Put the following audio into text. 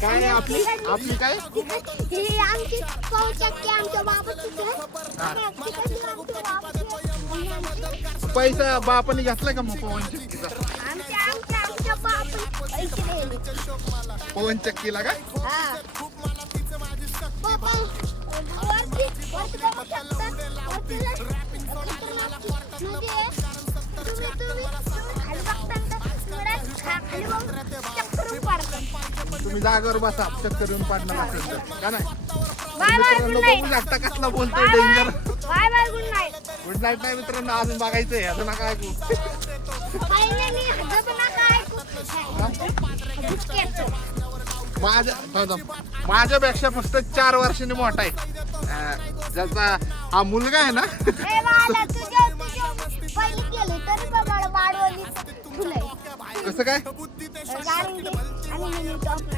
काय आहे आपली आपली काय ही आमची पाऊचक्की आमच्या बाबाची आहे. तिकडली आमच्या बाबाची आहे. पैसा बापाने घेतलाय का मग पवन चक्कीचा आमच्या बापाने पैसे दिले. पवन चक्कीला का हा. बाबा, वरती बघू शकता. वरती म्हणजे तुम्ही खाली बघता ना, खाली बघून चक्कर पाडतात. तुम्ही जागेवर बसा चक्कर येऊन पाडणार असेल तर का नाही बाय बाय मित्रांनो गुड नाईट. बघू शकता कसला बोलतोय danger bye bye good night. Good night नाही मित्रांनो अजून बघायचंय अजून नका ऐकू फायनली हजब नका ऐकू. माझ्यापेक्षा फक्त 4 वर्षांनी मोठा आहे ज्याचा हा मुलगा आहे ना ए बाळा, तुझ्या पहिले केले तरी बाबा वाढवली फुले. कसं काय कारण की आणि मी टॉप